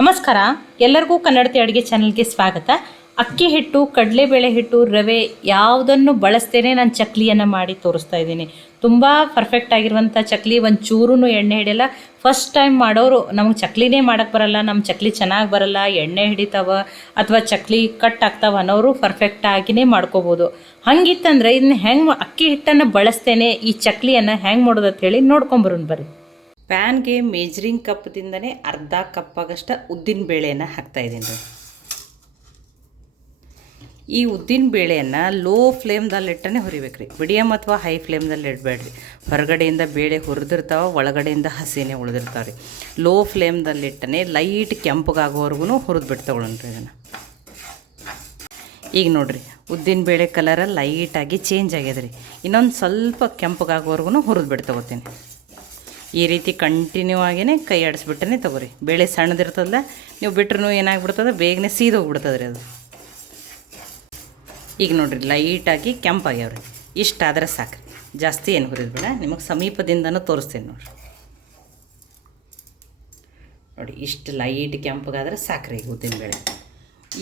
ನಮಸ್ಕಾರ, ಎಲ್ಲರಿಗೂ ಕನ್ನಡತಿ ಅಡುಗೆ ಚಾನಲ್ಗೆ ಸ್ವಾಗತ. ಅಕ್ಕಿ ಹಿಟ್ಟು, ಕಡಲೆಬೇಳೆ ಹಿಟ್ಟು, ರವೆ ಯಾವುದನ್ನು ಬಳಸ್ತೇನೆ ನಾನು ಚಕ್ಲಿಯನ್ನು ಮಾಡಿ ತೋರಿಸ್ತಾ ಇದ್ದೀನಿ. ತುಂಬ ಪರ್ಫೆಕ್ಟ್ ಆಗಿರುವಂಥ ಚಕ್ಲಿ, ಒಂದು ಚೂರೂ ಎಣ್ಣೆ ಹಿಡಿಯಲ್ಲ. ಫಸ್ಟ್ ಟೈಮ್ ಮಾಡೋರು ನಮಗೆ ಚಕ್ಲಿನೇ ಮಾಡೋಕ್ಕೆ ಬರಲ್ಲ, ನಮ್ಮ ಚಕ್ಲಿ ಚೆನ್ನಾಗಿ ಬರಲ್ಲ, ಎಣ್ಣೆ ಹಿಡಿತಾವ ಅಥವಾ ಚಕ್ಲಿ ಕಟ್ ಆಗ್ತಾವ ಅನ್ನೋರು ಪರ್ಫೆಕ್ಟಾಗಿಯೇ ಮಾಡ್ಕೋಬೋದು. ಹಂಗಿತ್ತಂದರೆ ಇದನ್ನ ಹೆಂಗೆ ಅಕ್ಕಿ ಹಿಟ್ಟನ್ನು ಬಳಸ್ತೇನೆ ಈ ಚಕ್ಲಿಯನ್ನು ಹೆಂಗೆ ಮಾಡೋದು ಅಂತ ಹೇಳಿ ನೋಡ್ಕೊಂಬರೋಣ ಬರ್ರಿ. ಪ್ಯಾನ್ಗೆ ಮೇಜರಿಂಗ್ ಕಪ್ದಿಂದನೇ ಅರ್ಧ ಕಪ್ಪಾಗಷ್ಟು ಉದ್ದಿನ ಬೇಳೆಯನ್ನು ಹಾಕ್ತಾಯಿದ್ದೀನಿ ರೀ. ಈ ಉದ್ದಿನ ಬೇಳೆಯನ್ನು ಲೋ ಫ್ಲೇಮ್ದಲ್ಲಿಟ್ಟನೇ ಹುರಿಬೇಕು ರೀ. ಮೀಡಿಯಮ್ ಅಥವಾ ಹೈ ಫ್ಲೇಮ್ದಲ್ಲಿ ಇಡಬೇಡ್ರಿ. ಹೊರಗಡೆಯಿಂದ ಬೇಳೆ ಹುರಿದಿರ್ತಾವೆ, ಒಳಗಡೆಯಿಂದ ಹಸಿನೇ ಉಳಿದಿರ್ತಾವೆ ರೀ. ಲೋ ಫ್ಲೇಮ್ದಲ್ಲಿಟ್ಟನೇ ಲೈಟ್ ಕೆಂಪಗಾಗೋವರೆಗೂ ಹುರಿದ್ಬಿಟ್ಟು ತೊಗೊಳ್ಳೋಣ ರೀ ಇದನ್ನು. ಈಗ ನೋಡಿರಿ, ಉದ್ದಿನ ಬೇಳೆ ಕಲರ ಲೈಟಾಗಿ ಚೇಂಜ್ ಆಗ್ಯದ ರೀ. ಇನ್ನೊಂದು ಸ್ವಲ್ಪ ಕೆಂಪಗಾಗೋವರೆಗೂ ಹುರಿದ್ಬಿಟ್ಟು ತೊಗೋತೀನಿ. ಈ ರೀತಿ ಕಂಟಿನ್ಯೂ ಆಗಿಯೇ ಕೈ ಆಡಿಸ್ಬಿಟ್ಟೇ ತೊಗೋರಿ. ಬೇಳೆ ಸಣ್ಣದಿರ್ತದಲ್ಲ, ನೀವು ಬಿಟ್ರೂ ಏನಾಗ್ಬಿಡ್ತದೆ, ಬೇಗನೆ ಸೀದೋಗ್ಬಿಡ್ತದೆ ರೀ ಅದು. ಈಗ ನೋಡಿರಿ, ಲೈಟಾಗಿ ಕೆಂಪಾಗ್ಯಾವ್ರಿ. ಇಷ್ಟಾದರೆ ಸಾಕ್ರಿ, ಜಾಸ್ತಿ ಏನು ಹುರಿದ್ಬೇಡ. ನಿಮಗೆ ಸಮೀಪದಿಂದನೂ ತೋರಿಸ್ತೇನೆ ನೋಡಿರಿ. ನೋಡಿ, ಇಷ್ಟು ಲೈಟ್ ಕೆಂಪಗಾದ್ರೆ ಸಾಕ್ರಿ ಈಗ ಉದ್ದಿನಬೇಳೆ.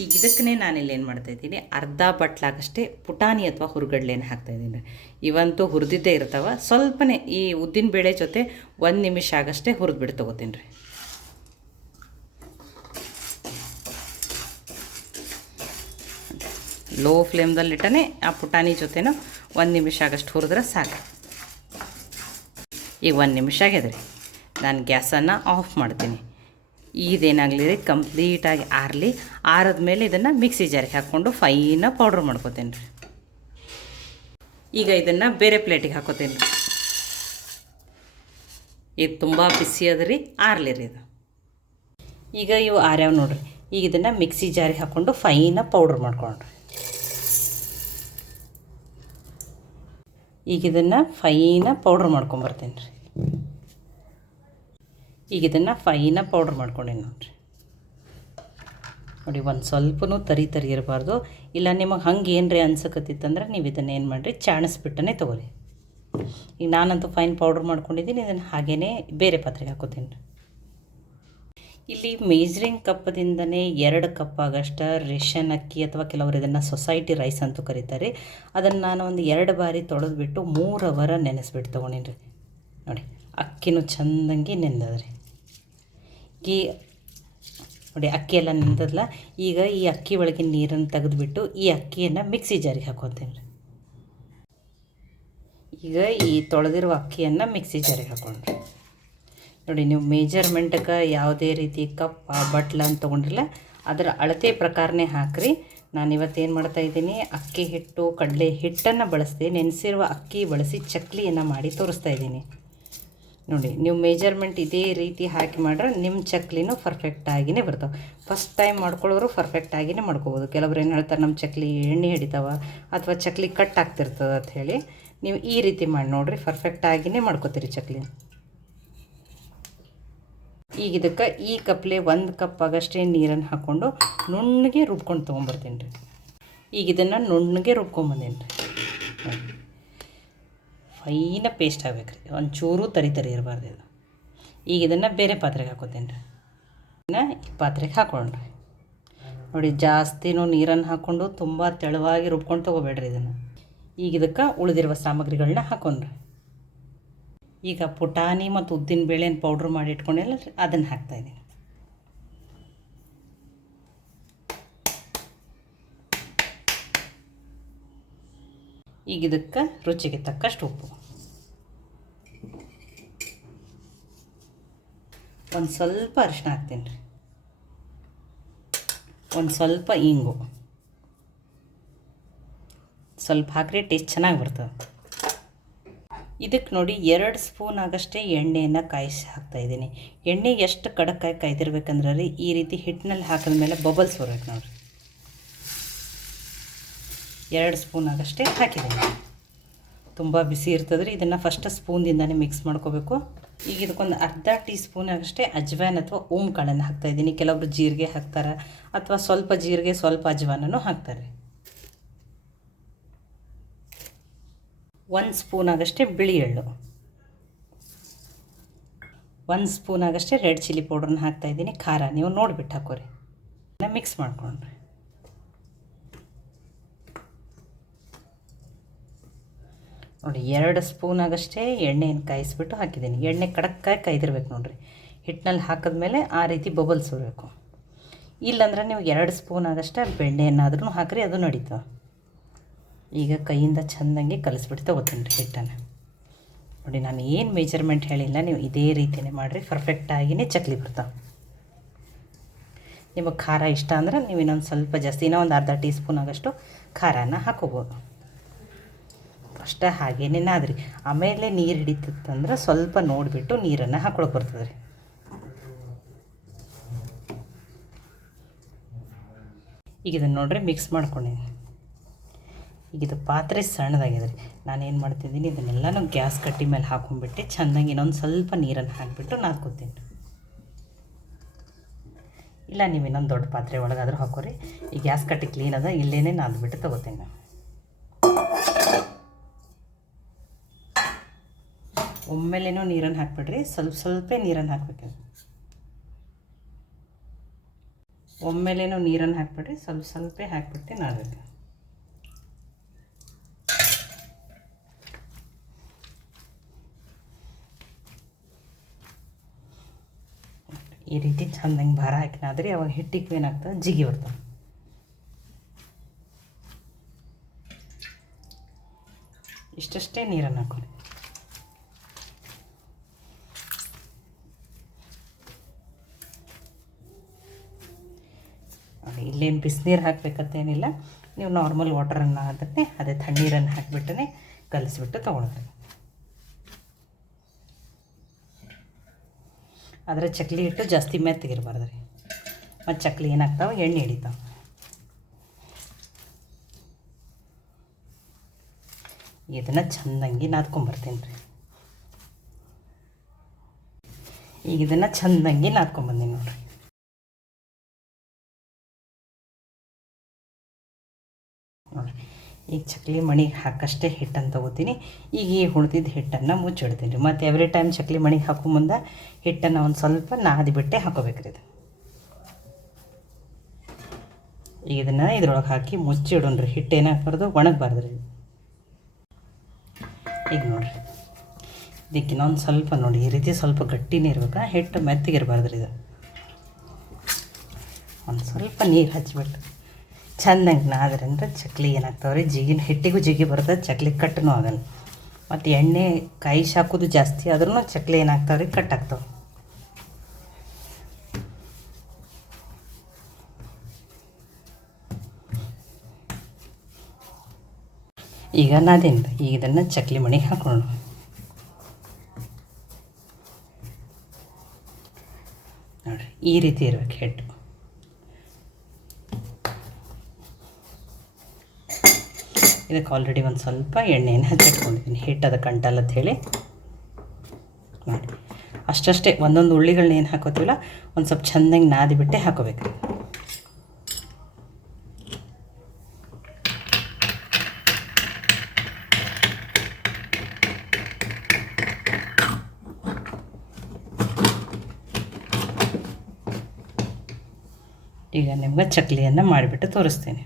ಈಗ ಇದಕ್ಕೇ ನಾನಿಲ್ಲಿ ಏನು ಮಾಡ್ತಾಯಿದ್ದೀನಿ, ಅರ್ಧ ಬಟ್ಲಾಗಷ್ಟೇ ಪುಟಾಣಿ ಅಥವಾ ಹುರುಗಡ್ಲೆಯನ್ನು ಹಾಕ್ತಾಯಿದ್ದೀನಿ. ಇವಂತೂ ಹುರಿದಿದ್ದೇ ಇರ್ತಾವೆ. ಸ್ವಲ್ಪನೇ ಈ ಉದ್ದಿನಬೇಳೆ ಜೊತೆ 1 ನಿಮಿಷ ಆಗಷ್ಟೇ ಹುರಿದ್ಬಿಟ್ಟು ತೊಗೋತೀನಿ ರೀ. ಲೋ ಫ್ಲೇಮ್ದಲ್ಲಿಟ್ಟನೇ ಆ ಪುಟಾಣಿ ಜೊತೆನೂ 1 ನಿಮಿಷ ಆಗಷ್ಟು ಹುರಿದ್ರೆ ಸಾಕು. ಈಗ 1 ನಿಮಿಷ ಆಗ್ಯದ ರೀ. ನಾನು ಗ್ಯಾಸನ್ನು ಆಫ್ ಮಾಡ್ತೀನಿ. ಇದೇನಾಗಲಿ ರೀ, ಕಂಪ್ಲೀಟಾಗಿ ಆರಲಿ. ಆರಿದ ಮೇಲೆ ಇದನ್ನು ಮಿಕ್ಸಿ ಜಾರಿಗೆ ಹಾಕ್ಕೊಂಡು ಫೈನಾಗಿ ಪೌಡ್ರ್ ಮಾಡ್ಕೋತೀನಿ ರೀ. ಈಗ ಇದನ್ನು ಬೇರೆ ಪ್ಲೇಟಿಗೆ ಹಾಕೋತೀನಿ ರೀ. ಇದು ತುಂಬ ಬಿಸಿ ಅದ ರೀ, ಆರಲಿ ರೀ ಇದು. ಈಗ ಇವು ಆರ್ಯಾವ ನೋಡಿರಿ. ಈಗ ಇದನ್ನು ಮಿಕ್ಸಿ ಜಾರಿಗೆ ಹಾಕ್ಕೊಂಡು ಫೈನಾಗಿ ಪೌಡ್ರ್ ಮಾಡ್ಕೊಂಡ್ರಿ. ಈಗ ಇದನ್ನು ಫೈನಾಗಿ ಪೌಡ್ರ್ ಮಾಡ್ಕೊಂಬರ್ತೀನಿ ರೀ. ಈಗ ಇದನ್ನು ಫೈನಾಗಿ ಪೌಡ್ರ್ ಮಾಡ್ಕೊಂಡೇನಿ ನೋಡಿರಿ. ನೋಡಿ, ಒಂದು ಸ್ವಲ್ಪನೂ ತರಿ ಇರಬಾರ್ದು. ಇಲ್ಲ ನಿಮಗೆ ಹಂಗೆ ಏನ್ರಿ ಅನ್ಸಕತ್ತಿತ್ತಂದ್ರೆ ನೀವು ಇದನ್ನು ಏನು ಮಾಡಿರಿ, ಚಾಣಿಸ್ಬಿಟ್ಟನೇ ತೊಗೊರಿ. ಈಗ ನಾನಂತೂ ಫೈನ್ ಪೌಡ್ರ್ ಮಾಡ್ಕೊಂಡಿದ್ದೀನಿ. ಇದನ್ನು ಹಾಗೇ ಬೇರೆ ಪಾತ್ರೆಗೆ ಹಾಕೋತೀನಿ ರೀ. ಇಲ್ಲಿ ಮೇಜರಿಂಗ್ ಕಪ್ಪದಿಂದನೇ 2 ಕಪ್ ಆಗಷ್ಟು ರೇಷನ್ ಅಕ್ಕಿ ಅಥವಾ ಕೆಲವರು ಇದನ್ನು ಸೊಸೈಟಿ ರೈಸ್ ಅಂತೂ ಕರೀತಾರೆ. ಅದನ್ನು ನಾನು ಒಂದು 2 ಬಾರಿ ತೊಳೆದ್ಬಿಟ್ಟು 3 ಅವರ್ ನೆನೆಸ್ಬಿಟ್ಟು ತೊಗೊಂಡೀನಿ ರೀ. ನೋಡಿ, ಅಕ್ಕಿನೂ ಚೆಂದಂಗೆ ನೆಂದದ್ರಿ. ನೋಡಿ, ಅಕ್ಕಿ ಎಲ್ಲ ನೆಂದದಲ್ಲ. ಈಗ ಈ ಅಕ್ಕಿ ಒಳಗಿನ ನೀರನ್ನು ತೆಗೆದುಬಿಟ್ಟು ಈ ಅಕ್ಕಿಯನ್ನು ಮಿಕ್ಸಿ ಜಾರಿಗೆ ಹಾಕ್ಕೊತೀನಿ ರೀ. ಈಗ ಈ ತೊಳೆದಿರುವ ಅಕ್ಕಿಯನ್ನು ಮಿಕ್ಸಿ ಜಾರಿಗೆ ಹಾಕ್ಕೊಂಡ್ರಿ. ನೋಡಿ, ನೀವು ಮೇಜರ್ಮೆಂಟ್ಗೆ ಯಾವುದೇ ರೀತಿ ಕಪ್ ಬಟ್ಲ ಅಂತ ತೊಗೊಂಡ್ರಿಲ್ಲ, ಅದರ ಅಳತೆ ಪ್ರಕಾರನೇ ಹಾಕಿರಿ. ನಾನು ಇವತ್ತೇನು ಮಾಡ್ತಾಯಿದ್ದೀನಿ, ಅಕ್ಕಿ ಹಿಟ್ಟು, ಕಡಲೆ ಹಿಟ್ಟನ್ನು ಬಳಸ್ದೆ, ನೆನೆಸಿರುವ ಅಕ್ಕಿ ಬಳಸಿ ಚಕ್ಲಿಯನ್ನು ಮಾಡಿ ತೋರಿಸ್ತಾ ಇದ್ದೀನಿ. ನೋಡಿ, ನೀವು ಮೇಜರ್ಮೆಂಟ್ ಇದೇ ರೀತಿ ಹಾಕಿ ಮಾಡ್ರೆ ನಿಮ್ಮ ಚಕ್ಲಿನೂ ಪರ್ಫೆಕ್ಟಾಗಿಯೇ ಬರ್ತಾವೆ. ಫಸ್ಟ್ ಟೈಮ್ ಮಾಡ್ಕೊಳ್ಳೋರು ಪರ್ಫೆಕ್ಟಾಗಿಯೇ ಮಾಡ್ಕೋಬೋದು. ಕೆಲವ್ರು ಏನು ಹೇಳ್ತಾರೆ, ನಮ್ಮ ಚಕ್ಲಿ ಎಣ್ಣೆ ಹಿಡಿತಾವ ಅಥವಾ ಚಕ್ಲಿ ಕಟ್ ಆಗ್ತಿರ್ತದೆ ಅಂತ ಹೇಳಿ. ನೀವು ಈ ರೀತಿ ಮಾಡಿ ನೋಡಿರಿ, ಪರ್ಫೆಕ್ಟಾಗಿಯೇ ಮಾಡ್ಕೋತೀರಿ ಚಕ್ಲಿ. ಈಗ ಇದಕ್ಕೆ ಈ ಕಪ್ಲೆ 1 ಕಪ್ ಆಗಷ್ಟೇ ನೀರನ್ನು ಹಾಕ್ಕೊಂಡು ನುಣ್ಣಗೆ ರುಬ್ಕೊಂಡು ತೊಗೊಂಬರ್ತೀನಿ ರೀ. ಈಗ ಇದನ್ನು ನುಣ್ಣಗೆ ರುಬ್ಕೊಂಬಂದೇನಿ ರೀ. ಫೈನ ಪೇಸ್ಟ್ ಆಗಬೇಕು ರೀ, ಒಂಚೂರು ತರಿ ಇರಬಾರ್ದು ಇದು. ಈಗ ಇದನ್ನು ಬೇರೆ ಪಾತ್ರೆಗೆ ಹಾಕೋತೀನಿ ರೀ. ಈ ಪಾತ್ರೆಗೆ ಹಾಕ್ಕೊಂಡ್ರಿ. ನೋಡಿ, ಜಾಸ್ತಿನೂ ನೀರನ್ನು ಹಾಕ್ಕೊಂಡು ತುಂಬ ತೆಳುವಾಗಿ ರುಬ್ಕೊಂಡು ತೊಗೋಬೇಡ್ರಿ ಇದನ್ನು. ಈಗ ಇದಕ್ಕೆ ಉಳಿದಿರುವ ಸಾಮಗ್ರಿಗಳನ್ನ ಹಾಕೊಂಡ್ರಿ. ಈಗ ಪುಟಾಣಿ ಮತ್ತು ಉದ್ದಿನ ಬೇಳೆನ ಪೌಡ್ರ್ ಮಾಡಿ ಇಟ್ಕೊಂಡೆಲ್ಲ ಅದನ್ನು ಹಾಕ್ತಾಯಿದ್ದೀನಿ. ಈಗ ಇದಕ್ಕೆ ರುಚಿಗೆ ತಕ್ಕಷ್ಟು ಉಪ್ಪು, ಒಂದು ಸ್ವಲ್ಪ ಅರಿಶಿನ ಹಾಕ್ತೀನಿ ರೀ, ಒಂದು ಸ್ವಲ್ಪ ಇಂಗು ಸ್ವಲ್ಪ ಹಾಕ್ರಿ, ಟೇಸ್ಟ್ ಚೆನ್ನಾಗಿ ಬರ್ತದೆ. ಇದಕ್ಕೆ ನೋಡಿ 2 ಸ್ಪೂನ್ ಆಗಷ್ಟೇ ಎಣ್ಣೆಯನ್ನು ಕಾಯಿಸಿ ಹಾಕ್ತಾಯಿದ್ದೀನಿ. ಎಣ್ಣೆ ಎಷ್ಟು ಕಡಕ್ಕಾಗಿ ಕಾಯ್ದಿರ್ಬೇಕಂದ್ರೆ ರೀ, ಈ ರೀತಿ ಹಿಟ್ಟಿನಲ್ಲಿ ಹಾಕಿದ ಮೇಲೆ ಬಬಲ್ಸ್ ಬರ್ಬೇಕು ನೋಡಿರಿ. 2 ಸ್ಪೂನ್ ಆಗಷ್ಟೇ ಹಾಕಿದ್ದೀನಿ. ತುಂಬ ಬಿಸಿ ಇರ್ತದೆ ರೀ. ಇದನ್ನು ಫಸ್ಟ್ ಸ್ಪೂನ್ದಿಂದನೇ ಮಿಕ್ಸ್ ಮಾಡ್ಕೋಬೇಕು. ಈಗ ಇದಕ್ಕೊಂದು ಅರ್ಧ ಟೀ ಸ್ಪೂನ್ ಆಗಷ್ಟೇ ಅಜ್ವಾನ್ ಅಥವಾ ಓಮ್ ಕಾಳನ್ನು ಹಾಕ್ತಾಯಿದ್ದೀನಿ. ಕೆಲವೊಬ್ರು ಜೀರಿಗೆ ಹಾಕ್ತಾರೆ ಅಥವಾ ಸ್ವಲ್ಪ ಜೀರಿಗೆ ಸ್ವಲ್ಪ ಅಜ್ವಾನೂ ಹಾಕ್ತಾರೆ. 1 ಸ್ಪೂನ್ ಆಗಷ್ಟೇ ಬಿಳಿ ಎಳ್ಳು, 1 ಸ್ಪೂನ್ ಆಗಷ್ಟೇ ರೆಡ್ ಚಿಲ್ಲಿ ಪೌಡ್ರನ್ನ ಹಾಕ್ತಾಯಿದ್ದೀನಿ. ಖಾರ ನೀವು ನೋಡಿಬಿಟ್ಟು ಹಾಕೋರಿ. ಮಿಕ್ಸ್ ಮಾಡ್ಕೊಂಡ್ರಿ. ನೋಡಿ 2 ಸ್ಪೂನ್ ಆಗಷ್ಟೇ ಎಣ್ಣೆಯನ್ನು ಕಾಯಿಸ್ಬಿಟ್ಟು ಹಾಕಿದ್ದೀನಿ. ಎಣ್ಣೆ ಕಡಕ್ಕಾಗಿ ಕಾಯ್ದಿರ್ಬೇಕು ನೋಡಿರಿ. ಹಿಟ್ಟಿನಲ್ಲಿ ಹಾಕಿದ್ಮೇಲೆ ಆ ರೀತಿ ಬಬಲ್ಸ್ ಬರಬೇಕು. ಇಲ್ಲಾಂದ್ರೆ ನೀವು 2 ಸ್ಪೂನ್ ಆಗಷ್ಟೇ ಬೆಣ್ಣೆಯನ್ನಾದ್ರೂ ಹಾಕಿರಿ, ಅದು ನಡೀತವೆ. ಈಗ ಕೈಯಿಂದ ಚೆಂದಂಗೆ ಕಲಿಸ್ಬಿಟ್ಟು ತೊಗೋತೀನಿ ರೀ ಹಿಟ್ಟನ್ನು. ನೋಡಿ ನಾನು ಏನು ಮೆಜರ್ಮೆಂಟ್ ಹೇಳಿಲ್ಲ, ನೀವು ಇದೇ ರೀತಿಯೇ ಮಾಡಿರಿ, ಪರ್ಫೆಕ್ಟಾಗಿಯೇ ಚಕ್ಲಿ ಬರ್ತಾವೆ. ನಿಮಗೆ ಖಾರ ಇಷ್ಟ ಅಂದ್ರೆ ನೀವು ಇನ್ನೊಂದು ಸ್ವಲ್ಪ ಜಾಸ್ತಿ, ಇನ್ನೂ ಒಂದು ಅರ್ಧ ಟೀ ಸ್ಪೂನ್ ಆಗಷ್ಟು ಖಾರನ ಹಾಕೋಬೋದು. ಅಷ್ಟೇ ಹಾಗೇನೇ ನಾದ್ರಿ. ಆಮೇಲೆ ನೀರು ಹಿಡಿತಂದ್ರೆ ಸ್ವಲ್ಪ ನೋಡಿಬಿಟ್ಟು ನೀರನ್ನು ಹಾಕೊಳಕ್ಕೆ ಬರ್ತದೆ ರೀ. ಈಗ ಇದನ್ನು ನೋಡಿರಿ ಮಿಕ್ಸ್ ಮಾಡ್ಕೊಂಡಿದ್ದೀನಿ. ಈಗ ಇದು ಪಾತ್ರೆ ಸಣ್ಣದಾಗಿದೆ ರೀ. ನಾನೇನು ಮಾಡ್ತಿದ್ದೀನಿ, ಇದನ್ನೆಲ್ಲನೂ ಗ್ಯಾಸ್ ಕಟ್ಟಿ ಮೇಲೆ ಹಾಕೊಂಡ್ಬಿಟ್ಟು ಚೆಂದಾಗಿ ಇನ್ನೊಂದು ಸ್ವಲ್ಪ ನೀರನ್ನು ಹಾಕಿಬಿಟ್ಟು ನಾದ್ಕೋತೀನಿ. ಇಲ್ಲ ನೀವು ಇನ್ನೊಂದು ದೊಡ್ಡ ಪಾತ್ರೆ ಒಳಗಾದ್ರೂ ಹಾಕೋರಿ. ಈ ಗ್ಯಾಸ್ ಕಟ್ಟಿ ಕ್ಲೀನ್ ಅದ, ಇಲ್ಲೇ ನಾದ್ಬಿಟ್ಟು ತೊಗೋತೀನಿ ನಾನು. ಒಮ್ಮೆಲೇನೂ ನೀರನ್ನು ಹಾಕ್ಬಿಡ್ರಿ, ಸ್ವಲ್ಪ ನೀರನ್ನು ಹಾಕ್ಬೇಕು. ಒಮ್ಮೆಲೇನೂ ನೀರನ್ನು ಹಾಕ್ಬಿಡ್ರಿ, ಸ್ವಲ್ಪ ಹಾಕ್ಬಿಟ್ಟು ನಾದಬೇಕು. ಈ ರೀತಿ ಚೆಂದಂಗೆ ಭಾರ ಹಾಕಿ ನಾದ್ರಿ. ಅವಾಗ ಹಿಟ್ಟಿಗೆ ಏನಾಗ್ತದೆ, ಜಿಗಿ ಬರ್ತದೆ. ಇಷ್ಟಷ್ಟೇ ನೀರನ್ನು ಹಾಕೊಳ್ಳಿ. ಇಲ್ಲೇನು ಬಿಸಿನೀರು ಹಾಕಬೇಕಂತೇನಿಲ್ಲ, ನೀವು ನಾರ್ಮಲ್ ವಾಟರನ್ನು ಅದನ್ನೇ ಅದೇ ತಣ್ಣೀರನ್ನು ಹಾಕಿಬಿಟ್ಟೇ ಕಲಿಸ್ಬಿಟ್ಟು ತೊಗೊಳೋದು. ಆದರೆ ಚಕ್ಲಿ ಹಿಟ್ಟು ಜಾಸ್ತಿ ಮೆತ್ತಗಿರಬಾರ್ದು ರೀ, ಮತ್ತು ಚಕ್ಲಿ ಏನಾಗ್ತಾವೆ, ಎಣ್ಣೆ ಹಿಡಿತಾವೆ. ಇದನ್ನು ಚೆಂದಂಗೆ ನಾದ್ಕೊಂಬರ್ತೀನಿ ರೀ. ಈಗ ಇದನ್ನು ಚೆಂದಂಗೆ ನಾದ್ಕೊಂಬಂದೀನಿ ನೋಡಿರಿ. ನೋಡಿರಿ, ಈಗ ಚಕ್ಲಿ ಮಣಿಗೆ ಹಾಕಷ್ಟೇ ಹಿಟ್ಟನ್ನು ತೊಗೋತೀನಿ. ಈಗ ಈ ಹುಳಿದಿದ್ದ ಹಿಟ್ಟನ್ನು ಮುಚ್ಚಿಡ್ತೀನಿ ರೀ. ಮತ್ತು ಎವ್ರಿ ಟೈಮ್ ಚಕ್ಲಿ ಮಣಿಗೆ ಹಾಕೋ ಮುಂದೆ ಹಿಟ್ಟನ್ನು ಒಂದು ಸ್ವಲ್ಪ ನಾದಿಬಿಟ್ಟೆ ಹಾಕೋಬೇಕ್ರಿ. ಇದು ಈಗ ಇದನ್ನು ಇದ್ರೊಳಗೆ ಹಾಕಿ ಮುಚ್ಚಿಡೋಣ್ರಿ. ಹಿಟ್ಟು ಏನಾಗಬಾರ್ದು, ಒಣಗಬಾರ್ದು ರೀ. ಈಗ ನೋಡಿರಿ, ಇದಕ್ಕೆ ಇನ್ನೊಂದು ಸ್ವಲ್ಪ ನೋಡಿ ಈ ರೀತಿ ಸ್ವಲ್ಪ ಗಟ್ಟಿನೇ ಇರ್ಬೇಕು, ಹಿಟ್ಟು ಮೆತ್ತಗಿರಬಾರ್ದು ರೀ. ಇದು ಒಂದು ಸ್ವಲ್ಪ ನೀರು ಹಚ್ಬಿಟ್ಟು ಚೆಂದಂಗೆ ನಾದ್ರೆ ಅಂದ್ರೆ ಚಕ್ಲಿ ಏನಾಗ್ತಾವೆ ರೀ, ಜಿಗಿನ ಹಿಟ್ಟಿಗೂ ಜಿಗಿ ಬರ್ತದೆ, ಚಕ್ಲಿ ಕಟ್ಟನೂ ಆಗಲ್ಲ. ಮತ್ತು ಎಣ್ಣೆ ಕಾಯಿಸಿ ಹಾಕೋದು ಜಾಸ್ತಿ ಆದ್ರೂ ಚಕ್ಲಿ ಏನಾಗ್ತಾವೆ ರೀ, ಕಟ್ಟಾಗ್ತಾವೆ. ಈಗ ನಾದೇನು ರೀ, ಈಗ ಇದನ್ನು ಚಕ್ಲಿ ಮಣಿಗೆ ಹಾಕೊಳ್ಳೋಣ. ನೋಡಿರಿ, ಈ ರೀತಿ ಇರ್ಬೇಕು ಹಿಟ್ಟು. ಇದಕ್ಕೆ ಆಲ್ರೆಡಿ ಒಂದು ಸ್ವಲ್ಪ ಎಣ್ಣೆಯನ್ನು ಹಚ್ಚಿಟ್ಕೊಂಡಿದ್ದೀನಿ, ಹಿಟ್ಟದ ಕಂಟಲ್ಲ ಅಂಥೇಳಿ. ನೋಡಿ ಅಷ್ಟೇ ಒಂದೊಂದು ಉಳ್ಳಿಗಳನ್ನ ಏನು ಹಾಕೋತೀವಲ್ಲ ಒಂದು ಸ್ವಲ್ಪ ಚೆಂದಂಗೆ ನಾದಿಬಿಟ್ಟೆ ಹಾಕೋಬೇಕು. ಈಗ ನಿಮ್ಗೆ ಚಕ್ಲಿಯನ್ನು ಮಾಡಿಬಿಟ್ಟು ತೋರಿಸ್ತೀನಿ.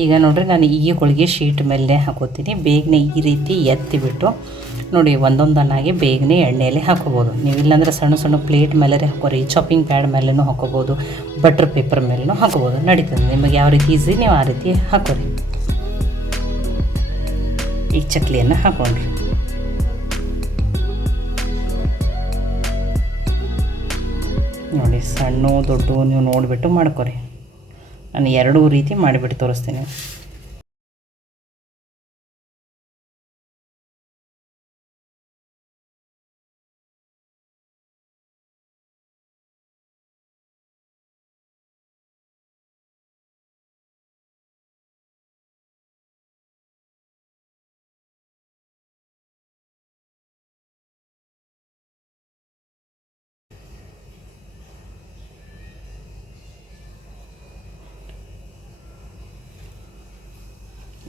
ಈಗ ನೋಡಿರಿ, ನಾನು ಈ ಹೋಳಿಗೆ ಶೀಟ್ ಮೇಲೆ ಹಾಕೋತೀನಿ. ಬೇಗನೆ ಈ ರೀತಿ ಎತ್ತಿಬಿಟ್ಟು ನೋಡಿ ಒಂದೊಂದನ್ನಾಗಿ ಬೇಗನೆ ಎಣ್ಣೆಯಲ್ಲಿ ಹಾಕೋಬೋದು. ನೀವು ಇಲ್ಲಾಂದರೆ ಸಣ್ಣ ಸಣ್ಣ ಪ್ಲೇಟ್ ಮೇಲೆ ಹಾಕೋರಿ, ಚಾಪಿಂಗ್ ಪ್ಯಾಡ್ ಮೇಲೂ ಹಾಕೋಬೋದು, ಬಟ್ರ್ ಪೇಪರ್ ಮೇಲೂ ಹಾಕೋಬೋದು, ನಡೀತದೆ. ನಿಮಗೆ ಯಾವ ರೀತಿ ಈಸಿ ನೀವು ಆ ರೀತಿ ಹಾಕೋರಿ. ಈ ಚಕ್ಲಿಯನ್ನು ಹಾಕೊಂಡ್ರಿ. ನೋಡಿ ಸಣ್ಣ ದೊಡ್ಡ ನೀವು ನೋಡಿಬಿಟ್ಟು ಮಾಡ್ಕೊರಿ. ನಾನು ಎರಡೂ ರೀತಿ ಮಾಡಿಬಿಟ್ಟು ತೋರಿಸ್ತೀನಿ.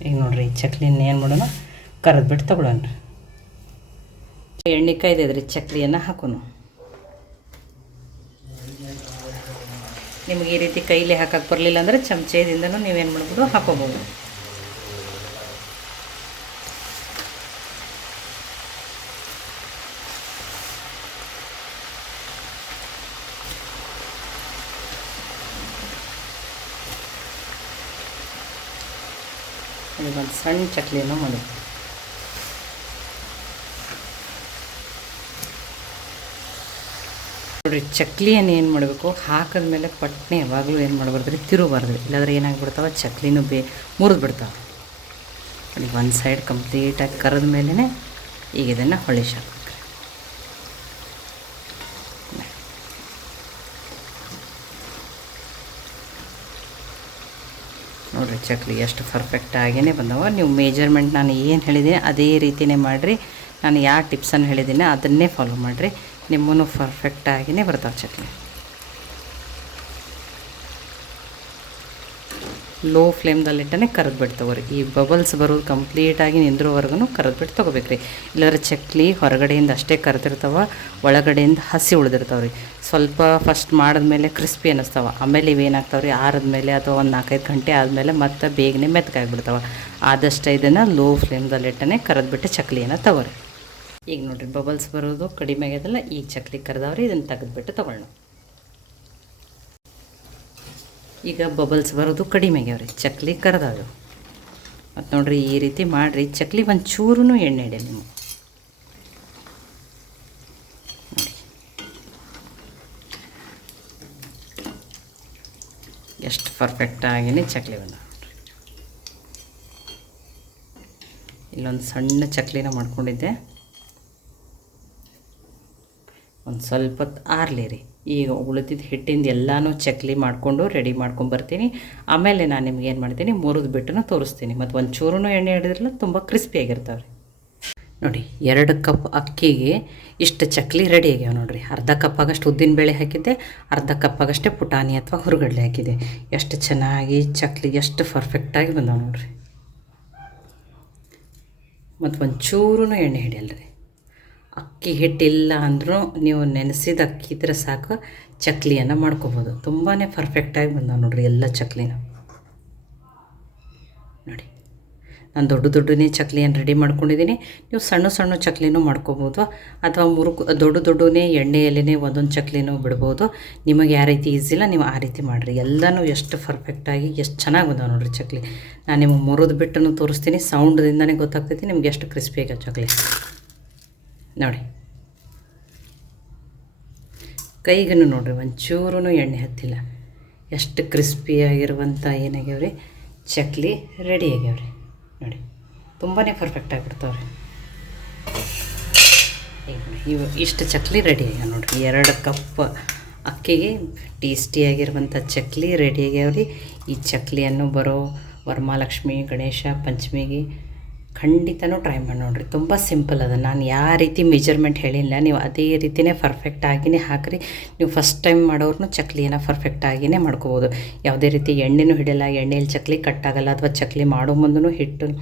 ಈಗ ನೋಡಿರಿ, ಈ ಚಕ್ಲಿನ ಏನು ಮಾಡೋಣ, ಕರೆದ್ಬಿಟ್ಟು ತಗೊಳ್ಳೋಣ. ಎಣ್ಣೆ ಕಾಯ್ದಿದ್ರಿ, ಚಕ್ಲಿಯನ್ನು ಹಾಕೋಣ. ನಿಮಗೆ ಈ ರೀತಿ ಕೈಲಿ ಹಾಕಕ್ಕೆ ಬರಲಿಲ್ಲ ಅಂದರೆ ಚಮಚದಿಂದನೂ ನೀವೇನು ಮಾಡ್ಬೋದು ಹಾಕೋಬೋದು. ಒಂದು ಸಣ್ಣ ಚಕ್ಲಿಯನ್ನು ಮಾಡೋದು. ನೋಡಿರಿ, ಚಕ್ಲಿಯನ್ನು ಏನು ಮಾಡಬೇಕು, ಹಾಕಿದ ಮೇಲೆ ಪಟ್ನೆ ಯಾವಾಗಲೂ ಏನು ಮಾಡಬಾರ್ದ್ರಿ, ತಿರುಗಬಾರ್ದು. ಇಲ್ಲಾಂದ್ರೆ ಏನಾಗ್ಬಿಡ್ತಾವೆ, ಚಕ್ಲಿನೂ ಮುರಿದು ಬಿಡ್ತಾವೆ. ನೋಡಿ, ಒಂದು ಸೈಡ್ ಕಂಪ್ಲೀಟಾಗಿ ಕರೆದ ಮೇಲೇ ಈಗ ಇದನ್ನು ಹೊಳಿಸಿ ಹಾಕ್ಬೇಕು. ನೋಡಿರಿ, ಚಕ್ಲಿ ಎಷ್ಟು ಪರ್ಫೆಕ್ಟಾಗಿಯೇ ಬಂದವ. ನೀವು ಮೇಜರ್ಮೆಂಟ್ ನಾನು ಏನು ಹೇಳಿದ್ದೀನಿ ಅದೇ ರೀತಿಯೇ ಮಾಡಿರಿ. ನಾನು ಯಾವ ಟಿಪ್ಸನ್ನು ಹೇಳಿದ್ದೀನಿ ಅದನ್ನೇ ಫಾಲೋ ಮಾಡಿರಿ, ನಿಮ್ಮೂ ಪರ್ಫೆಕ್ಟಾಗಿಯೇ ಬರ್ತಾವೆ ಚಕ್ಲಿ. ಲೋ ಫ್ಲೇಮ್ದಲ್ಲಿಟ್ಟೇ ಕರೆದು ಬಿಟ್ಟು ತೊಗೊರಿ. ಈ ಬಬಲ್ಸ್ ಬರೋದು ಕಂಪ್ಲೀಟಾಗಿ ನಿಂದ್ರೋವರೆಗೂ ಕರೆದು ಬಿಟ್ಟು ತೊಗೋಬೇಕ್ರಿ. ಇಲ್ಲಾಂದ್ರೆ ಚಕ್ಲಿ ಹೊರಗಡೆಯಿಂದ ಅಷ್ಟೇ ಕರೆದಿರ್ತಾವೆ, ಒಳಗಡೆಯಿಂದ ಹಸಿ ಉಳಿದಿರ್ತಾವೆ ರೀ. ಸ್ವಲ್ಪ ಫಸ್ಟ್ ಮಾಡಿದ್ಮೇಲೆ ಕ್ರಿಸ್ಪಿ ಅನ್ನಿಸ್ತಾವೆ, ಆಮೇಲೆ ಇವೇನಾಗ್ತಾವೆ ರೀ, ಆರಿದ್ಮೇಲೆ ಅಥವಾ ಒಂದು 4-5 ಗಂಟೆ ಆದಮೇಲೆ ಮತ್ತೆ ಬೇಗನೆ ಮೆತ್ತಗಾಗಿಬಿಡ್ತಾವೆ. ಆದಷ್ಟು ಇದನ್ನು ಲೋ ಫ್ಲೇಮ್ದಲ್ಲಿಟ್ಟೇ ಕರೆದ್ಬಿಟ್ಟು ಚಕ್ಲಿಯನ್ನು ತೊಗೊರಿ. ಈಗ ನೋಡಿರಿ, ಬಬಲ್ಸ್ ಬರೋದು ಕಡಿಮೆ ಆಗ್ಯದಲ್ಲ, ಈಗ ಚಕ್ಲಿ ಕರೆದವ್ರಿ, ಇದನ್ನು ತೆಗೆದುಬಿಟ್ಟು ತೊಗೊಳ್ಳೋಣ. ಈಗ ಬಬಲ್ಸ್ ಬರೋದು ಕಡಿಮೆ ಆಗ್ಯಾವ್ರಿ, ಚಕ್ಲಿ ಕರೆದಾವೆ. ಮತ್ತು ನೋಡಿರಿ, ಈ ರೀತಿ ಮಾಡಿರಿ. ಚಕ್ಲಿ ಒಂದು ಚೂರೂ ಎಣ್ಣೆ ಹಿಡಿಯಲ್ಲ ನೀವು. ನೋಡಿ ಎಷ್ಟು ಪರ್ಫೆಕ್ಟಾಗಿಯೇ ಚಕ್ಲಿ ಬಂದ. ನೋಡಿರಿ, ಇಲ್ಲೊಂದು ಸಣ್ಣ ಚಕ್ಲಿನ ಮಾಡ್ಕೊಂಡಿದ್ದೆ, ಒಂದು ಸ್ವಲ್ಪ ಹೊತ್ತು ಆರಲಿ ರೀ. ಈಗ ಉಳಿದಿದ್ದು ಹಿಟ್ಟಿಂದ ಎಲ್ಲನೂ ಚಕ್ಲಿ ಮಾಡಿಕೊಂಡು ರೆಡಿ ಮಾಡ್ಕೊಂಬರ್ತೀನಿ. ಆಮೇಲೆ ನಾನು ನಿಮ್ಗೆ ಏನು ಮಾಡ್ತೀನಿ, ಮುರಿದು ಬಿಟ್ಟು ತೋರಿಸ್ತೀನಿ. ಮತ್ತು ಒಂದು ಚೂರೂ ಎಣ್ಣೆ ಹಿಡಿದ್ರಲ್ಲ ತುಂಬ ಕ್ರಿಸ್ಪಿಯಾಗಿರ್ತಾವೆ ರೀ. ನೋಡಿ, 2 ಕಪ್ ಅಕ್ಕಿಗೆ ಇಷ್ಟು ಚಕ್ಲಿ ರೆಡಿ ಆಗ್ಯಾವ. ನೋಡಿರಿ, ಅರ್ಧ ಕಪ್ಪಾಗಷ್ಟು ಉದ್ದಿನಬೇಳೆ ಹಾಕಿದ್ದೆ, ಅರ್ಧ ಕಪ್ಪಾಗಷ್ಟೇ ಪುಟಾಣಿ ಅಥವಾ ಹುರುಗಡ್ಲೆ ಹಾಕಿದ್ದೆ. ಎಷ್ಟು ಚೆನ್ನಾಗಿ ಚಕ್ಲಿ ಎಷ್ಟು ಪರ್ಫೆಕ್ಟಾಗಿ ಬಂದಾವೆ ನೋಡಿರಿ. ಮತ್ತು ಒಂದು ಚೂರೂ ಎಣ್ಣೆ ಹಿಡಿಯಲ್ಲ ರೀ. ಅಕ್ಕಿ ಹಿಟ್ಟಿಲ್ಲ ಅಂದರೂ ನೀವು ನೆನೆಸಿದ ಅಕ್ಕಿ ಇದ್ರೆ ಸಾಕು, ಚಕ್ಲಿಯನ್ನು ಮಾಡ್ಕೋಬೋದು. ತುಂಬಾ ಪರ್ಫೆಕ್ಟಾಗಿ ಬಂದಾವೆ ನೋಡಿರಿ ಎಲ್ಲ ಚಕ್ಲಿನ. ನೋಡಿ, ನಾನು ದೊಡ್ಡನೇ ಚಕ್ಲಿಯನ್ನು ರೆಡಿ ಮಾಡ್ಕೊಂಡಿದ್ದೀನಿ. ನೀವು ಸಣ್ಣ ಸಣ್ಣ ಚಕ್ಲಿನೂ ಮಾಡ್ಕೋಬೋದು, ಅಥವಾ ದೊಡ್ಡನೇ ಎಣ್ಣೆಯಲ್ಲೇ ಒಂದೊಂದು ಚಕ್ಲಿನೂ ಬಿಡ್ಬೋದು. ನಿಮಗೆ ಯಾವ ರೀತಿ ಈಸಿಲ್ಲ ನೀವು ಆ ರೀತಿ ಮಾಡಿರಿ. ಎಲ್ಲನೂ ಎಷ್ಟು ಪರ್ಫೆಕ್ಟಾಗಿ ಎಷ್ಟು ಚೆನ್ನಾಗಿ ಬಂದಾವೆ ನೋಡಿರಿ ಚಕ್ಲಿ. ನಾನು ನಿಮಗೆ ಮುರಿದು ಬಿಟ್ಟು ತೋರಿಸ್ತೀನಿ, ಸೌಂಡ್ದಿಂದನೇ ಗೊತ್ತಾಗ್ತೈತಿ ನಿಮ್ಗೆ ಎಷ್ಟು ಕ್ರಿಸ್ಪಿಯಾಗ ಚಕ್ಲಿ. ನೋಡಿ, ಕೈಗೂ ನೋಡಿರಿ ಒಂಚೂರೂ ಎಣ್ಣೆ ಹತ್ತಿಲ್ಲ, ಎಷ್ಟು ಕ್ರಿಸ್ಪಿಯಾಗಿರುವಂಥ ಏನಾಗ್ಯಾವ್ರಿ ಚಕ್ಲಿ ರೆಡಿ ಆಗ್ಯಾವ್ರಿ. ನೋಡಿ, ತುಂಬಾ ಪರ್ಫೆಕ್ಟಾಗಿ ಬಿಡ್ತಾವ್ರಿ. ಈಗ ನೋಡಿ, ಇವು ಇಷ್ಟು ಚಕ್ಲಿ ರೆಡಿ ಆಗ್ಯಾವ ನೋಡಿರಿ. 2 ಕಪ್ ಅಕ್ಕಿಗೆ ಟೇಸ್ಟಿಯಾಗಿರುವಂಥ ಚಕ್ಲಿ ರೆಡಿ ಆಗ್ಯಾವ್ರಿ. ಈ ಚಕ್ಲಿಯನ್ನು ಬರೋ ವರಮಹಾಲಕ್ಷ್ಮಿ, ಗಣೇಶ ಪಂಚಮಿಗೆ ಖಂಡಿತನೂ ಟ್ರೈ ಮಾಡಿ ನೋಡಿರಿ. ತುಂಬ ಸಿಂಪಲ್ ಅದ. ನಾನು ಯಾವ ರೀತಿ ಮೆಜರ್ಮೆಂಟ್ ಹೇಳಿಲ್ಲ, ನೀವು ಅದೇ ರೀತಿಯೇ ಪರ್ಫೆಕ್ಟಾಗಿಯೇ ಹಾಕಿರಿ. ನೀವು ಫಸ್ಟ್ ಟೈಮ್ ಮಾಡೋರ್ನು ಚಕ್ಲಿಯನ್ನು ಪರ್ಫೆಕ್ಟಾಗಿಯೇ ಮಾಡ್ಕೋಬೋದು. ಯಾವುದೇ ರೀತಿ ಎಣ್ಣೆನೂ ಹಿಡಿಯಲ್ಲ, ಎಣ್ಣೆಯಲ್ಲಿ ಚಕ್ಲಿ ಕಟ್ಟಾಗಲ್ಲ. ಅಥವಾ ಚಕ್ಲಿ ಮಾಡೋ ಮುಂದೂ ಹಿಟ್ಟು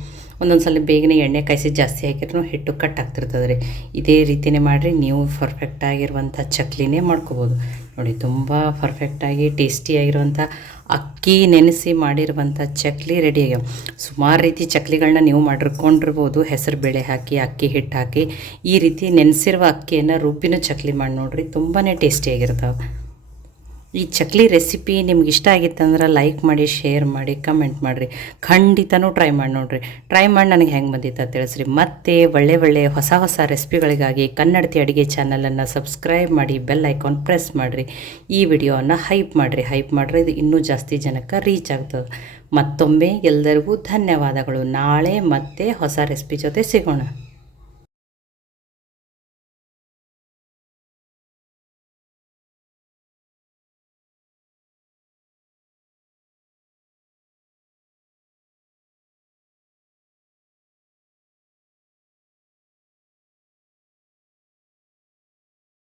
ಒಂದೊಂದು ಸಲ ಬೇಗನೆ ಎಣ್ಣೆ ಕಾಯಿಸಿ ಜಾಸ್ತಿ ಹಾಕಿದ್ರೂ ಹಿಟ್ಟು ಕಟ್ ಆಗ್ತಿರ್ತದೆ ರೀ. ಇದೇ ರೀತಿಯೇ ಮಾಡಿರಿ, ನೀವು ಪರ್ಫೆಕ್ಟಾಗಿರುವಂಥ ಚಕ್ಲಿನೇ ಮಾಡ್ಕೋಬೋದು. ನೋಡಿ, ತುಂಬ ಪರ್ಫೆಕ್ಟಾಗಿ ಟೇಸ್ಟಿಯಾಗಿರುವಂಥ ಅಕ್ಕಿ ನೆನೆಸಿ ಮಾಡಿರುವಂಥ ಚಕ್ಲಿ ರೆಡಿ ಆಗ್ಯಾವ. ಸುಮಾರು ರೀತಿ ಚಕ್ಲಿಗಳನ್ನ ನೀವು ಮಾಡಿರ್ಕೊಂಡಿರ್ಬೋದು. ಹೆಸರು ಬೇಳೆ ಹಾಕಿ, ಅಕ್ಕಿ ಹಿಟ್ಟು ಹಾಕಿ, ಈ ರೀತಿ ನೆನೆಸಿರುವ ಅಕ್ಕಿಯನ್ನು ರುಬ್ಬಿನೂ ಚಕ್ಲಿ ಮಾಡಿ ನೋಡಿರಿ, ತುಂಬಾ ಟೇಸ್ಟಿಯಾಗಿರ್ತಾವೆ. ಈ ಚಕ್ಲಿ ರೆಸಿಪಿ ನಿಮ್ಗೆ ಇಷ್ಟ ಆಗಿತ್ತಂದ್ರೆ ಲೈಕ್ ಮಾಡಿ, ಶೇರ್ ಮಾಡಿ, ಕಮೆಂಟ್ ಮಾಡಿರಿ. ಖಂಡಿತನೂ ಟ್ರೈ ಮಾಡಿ ನೋಡಿರಿ. ಟ್ರೈ ಮಾಡಿ ನನಗೆ ಹೆಂಗೆ ಬಂದಿತ್ತು ತಿಳಿಸ್ರಿ. ಮತ್ತು ಒಳ್ಳೆ ಹೊಸ ರೆಸಿಪಿಗಳಿಗಾಗಿ ಕನ್ನಡತಿ ಅಡುಗೆ ಚಾನಲನ್ನು ಸಬ್ಸ್ಕ್ರೈಬ್ ಮಾಡಿ, ಬೆಲ್ ಐಕಾನ್ ಪ್ರೆಸ್ ಮಾಡಿರಿ. ಈ ವಿಡಿಯೋವನ್ನು ಹೈಪ್ ಮಾಡಿರಿ, ಇದು ಇನ್ನೂ ಜಾಸ್ತಿ ಜನಕ್ಕೆ ರೀಚ್ ಆಗ್ತದೆ. ಮತ್ತೊಮ್ಮೆ ಎಲ್ಲರಿಗೂ ಧನ್ಯವಾದಗಳು. ನಾಳೆ ಮತ್ತೆ ಹೊಸ ರೆಸಿಪಿ ಜೊತೆ ಸಿಗೋಣ.